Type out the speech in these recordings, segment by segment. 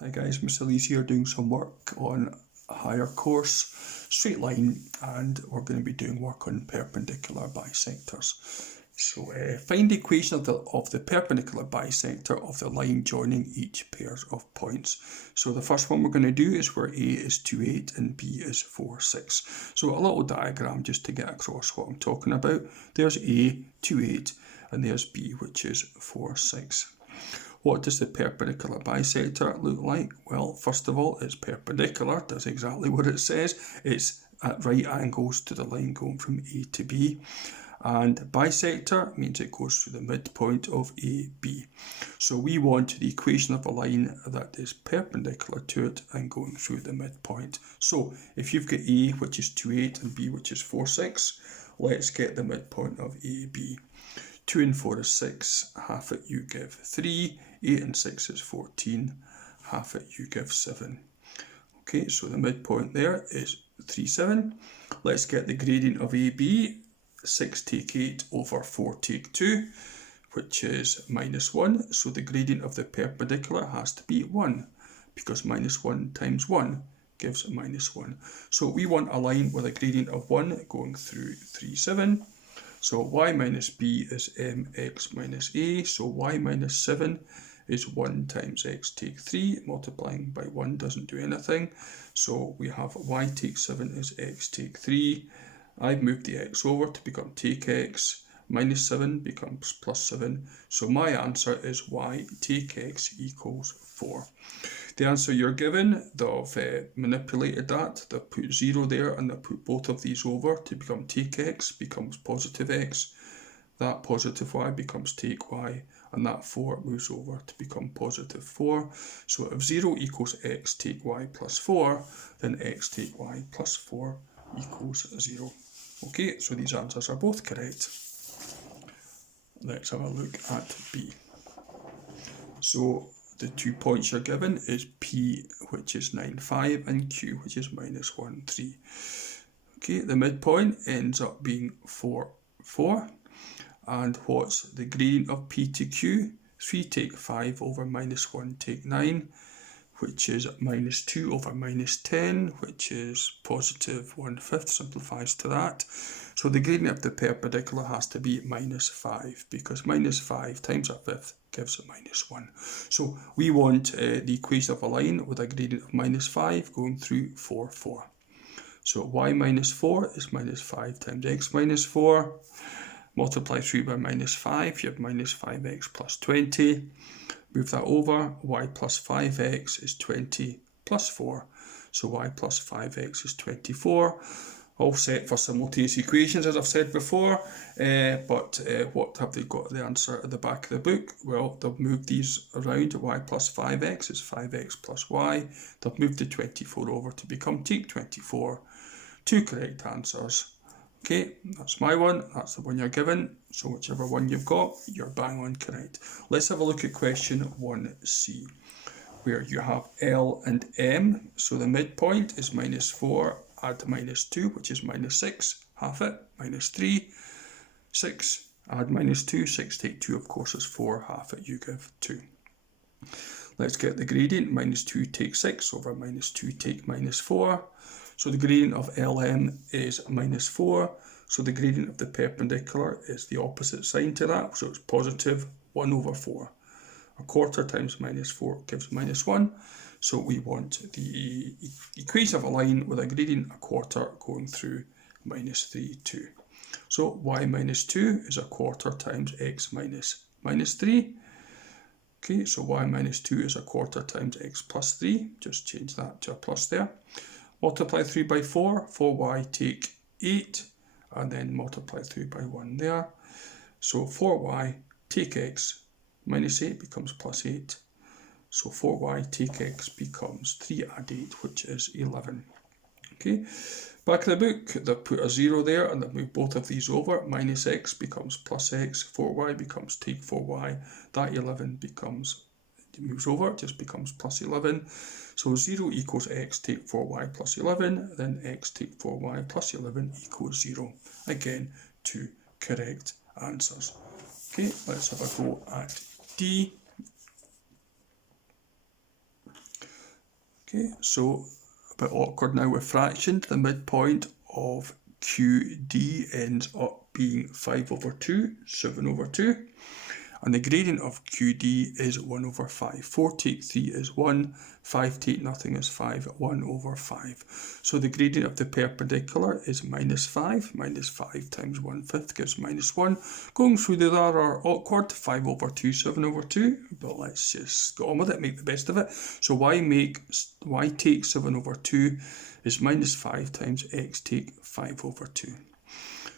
Hi guys, Mr. Lee's here doing some work on a higher course, straight line, and we're going to be doing work on perpendicular bisectors. So find the equation of the perpendicular bisector of the line joining each pair of points. So the first one we're going to do is where A is 2, 8 and B is 4, 6. So a little diagram just to get across what I'm talking about. There's A, 2, 8, and there's B, which is 4, 6. What does the perpendicular bisector look like? Well, first of all, it's perpendicular, does exactly what it says. It's at right angles to the line going from A to B. And bisector means it goes through the midpoint of AB. So we want the equation of a line that is perpendicular to it and going through the midpoint. So if you've got A, which is 2, 8, and B, which is 4, 6, let's get the midpoint of AB. 2 and 4 is 6, half it you give 3, 8 and 6 is 14, half it you give 7. Okay, so the midpoint there is 3, 7. Let's get the gradient of AB, 6 take 8 over 4 take 2, which is minus 1. So the gradient of the perpendicular has to be 1, because minus 1 times 1 gives minus 1. So we want a line with a gradient of 1 going through 3, 7. So y minus b is mx minus a, so y minus 7 is 1 times x take 3, multiplying by 1 doesn't do anything, so we have y take 7 is x take 3. I've moved the x over to become take x, minus 7 becomes plus 7, so my answer is y take x equals 4. The answer you're given, they've manipulated that, they've put 0 there and they've put both of these over to become take x becomes positive x, that positive y becomes take y, and that 4 moves over to become positive 4. So if 0 equals x take y plus 4, then x take y plus 4 equals 0. Okay, so these answers are both correct. Let's have a look at B. So the 2 points you're given is P, which is 9, 5, and Q, which is minus 1, 3. Okay, the midpoint ends up being 4, 4. And what's the gradient of P to Q? 3 take 5 over minus 1 take 9, which is minus 2 over minus 10, which is positive 1/5, simplifies to that. So the gradient of the perpendicular has to be minus 5, because minus 5 times 1/5 gives a minus 1. So we want the equation of a line with a gradient of minus 5 going through 4, 4. So y minus 4 is minus 5 times x minus 4. Multiply through by minus 5, you have minus 5x plus 20. Move that over, y plus 5x is 20 plus 4. So y plus 5x is 24. All set for simultaneous equations, as I've said before. But what have they got the answer at the back of the book? Well, they've moved these around. Y plus 5x is 5x plus y. They've moved the 24 over to become take 24. 2 correct answers. Okay, that's my one, that's the one you're given, so whichever one you've got, you're bang on correct. Let's have a look at question 1c, where you have L and M, so the midpoint is minus 4, add minus 2, which is minus 6, half it, minus 3, 6, add minus 2, 6 take 2 of course is 4, half it you give 2. Let's get the gradient, minus 2 take 6 over minus 2 take minus 4. So the gradient of LM is minus 4, so the gradient of the perpendicular is the opposite sign to that, so it's positive 1 over 4. A quarter times minus 4 gives minus 1, so we want the equation of a line with a gradient a quarter going through minus 3, 2. So y minus 2 is a quarter times x minus 3. Okay, so y minus 2 is a quarter times x plus 3, just change that to a plus there. Multiply 3 by 4, 4y take 8, and then multiply 3 by 1 there. So 4y take x minus 8 becomes plus 8. So 4y take x becomes 3 add 8, which is 11. Okay, back of the book, they've put a 0 there and they've moved both of these over. Minus x becomes plus x, 4y becomes take 4y, that 11 becomes, it moves over, it just becomes plus 11. So 0 equals x take 4y plus 11, then x take 4y plus 11 equals 0. Again, 2 correct answers. Okay, let's have a go at D. Okay, so a bit awkward now with fractions. The midpoint of QD ends up being 5 over 2, 7 over 2. And the gradient of QD is 1 over 5. 4 take 3 is 1, 5 take nothing is 5, 1 over 5. So the gradient of the perpendicular is minus 5. Minus 5 times 1/5 gives minus 1. Going through the other are awkward. 5 over 2, 7 over 2. But let's just go on with it, make the best of it. So y take 7 over 2 is minus 5 times x take 5 over 2.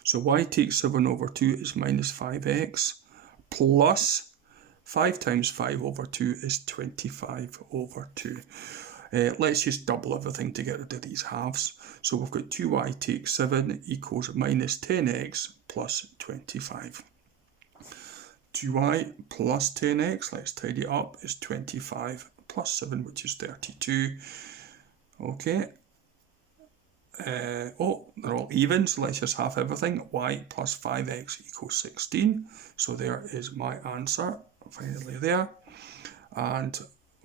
So y take 7 over 2 is minus 5x. Plus 5 times 5 over 2 is 25 over 2. Let's just double everything to get rid of these halves. So we've got 2y take 7 equals minus 10x plus 25. 2y plus 10x, let's tidy it up, is 25 plus 7, which is 32. Okay. They're all even, so let's just half everything. Y plus 5x equals 16. So there is my answer, finally there. And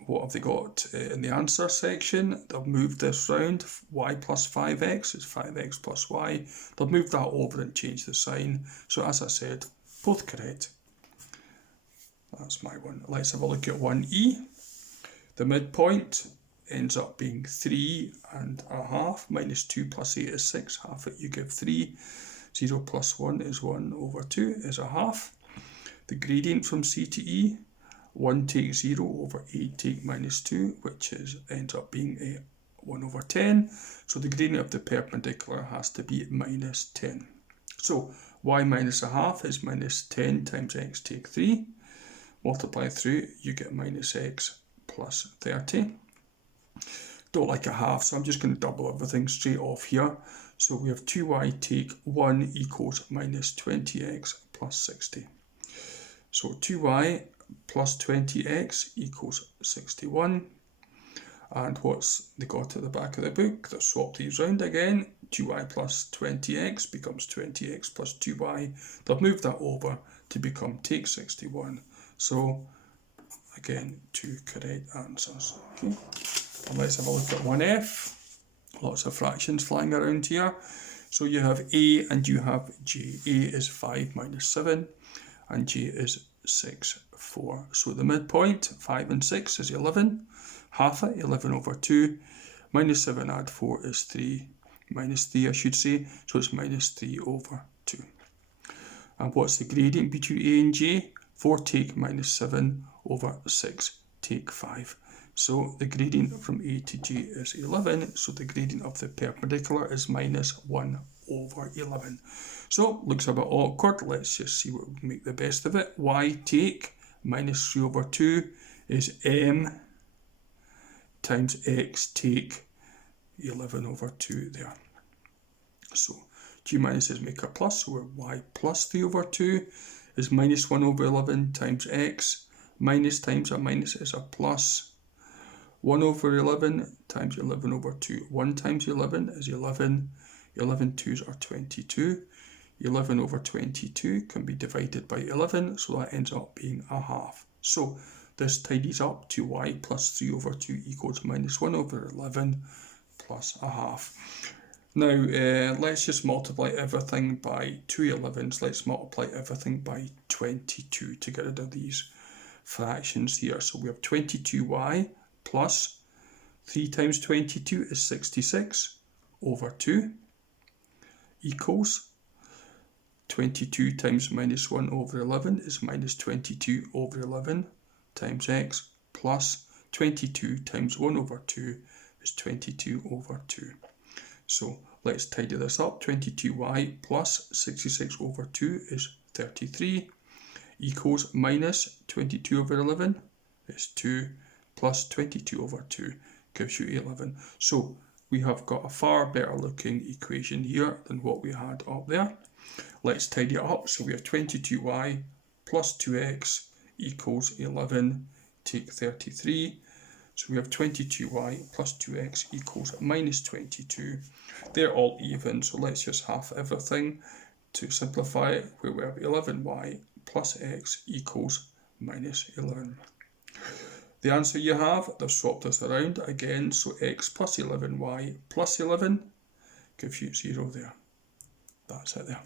what have they got in the answer section? They've moved this round. Y plus 5x is 5x plus y. They've moved that over and changed the sign. So as I said, both correct. That's my one. Let's have a look at 1e. The midpoint ends up being 3.5. Minus 2 plus 8 is 6. Half it you give 3. 0 plus 1 is 1 over 2 is a half. The gradient from C to E, 1 take 0 over 8 take minus 2, which ends up being a 1 over 10. So the gradient of the perpendicular has to be minus 10. So y minus a half is minus 10 times x take 3. Multiply through, you get minus x plus 30. Don't like a half, so I'm just going to double everything straight off here. So we have 2y take 1 equals minus 20x plus 60. So 2y plus 20x equals 61. And what's they got at the back of the book? They've swapped these round again. 2y plus 20x becomes 20x plus 2y. They've moved that over to become take 61. So again, two correct answers. Okay. And let's have a look at 1f. Lots of fractions flying around here. So you have a and you have j. A is 5 minus 7 and j is 6, 4. So the midpoint, 5 and 6 is 11. Half it, 11 over 2. Minus 7 add 4 is 3. Minus 3 I should say. So it's minus 3 over 2. And what's the gradient between a and j? 4 take minus 7 over 6 take 5. So the gradient from A to J is 11, so the gradient of the perpendicular is minus 1 over 11. So looks a bit awkward, let's just see what we make the best of it. Y take minus 3 over 2 is m times x take 11 over 2 there. So G minuses make a plus, so we're y plus 3 over 2 is minus 1 over 11 times x. Minus times a minus is a plus. 1 over 11 times 11 over 2. 1 times 11 is 11. 11 2s are 22. 11 over 22 can be divided by 11, so that ends up being a half. So this tidies up to y plus 3 over 2 equals minus 1 over 11 plus a half. Now, let's just multiply everything by 2 11s. Let's multiply everything by 22 to get rid of these fractions here. So we have 22y plus 3 times 22 is 66 over 2 equals 22 times minus 1 over 11 is minus 22 over 11 times x plus 22 times 1 over 2 is 22 over 2. So let's tidy this up. 22y plus 66 over 2 is 33 equals minus 22 over 11 is 2 plus 22 over 2 gives you 11. So we have got a far better looking equation here than what we had up there. Let's tidy it up. So we have 22y plus 2x equals 11 take 33. So we have 22y plus 2x equals minus 22. They're all even, so let's just half everything to simplify it, where we have 11y plus x equals minus 11. the answer you have, they've swapped this around again, so x plus 11, y plus 11, give you 0 there. That's it there.